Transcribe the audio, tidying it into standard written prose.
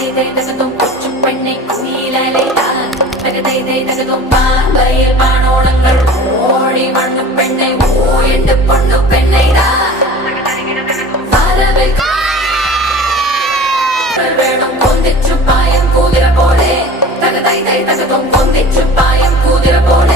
തകതും കൊച്ചും പെണ്ണെ കുയിലലൈതാൻ തകതും പാമ്പയിൽ പാണോളങ്ങൾ ഓടി മണ്ണു പെണ്ണെ ഓയണ്ട് പൊണ്ണു പെണ്ണൈതാ വേണം കൊന്തിച്ചു പായം കൂതിര പോലെ തകതും കൊന്തിച്ചു പായം കൂതിര പോലെ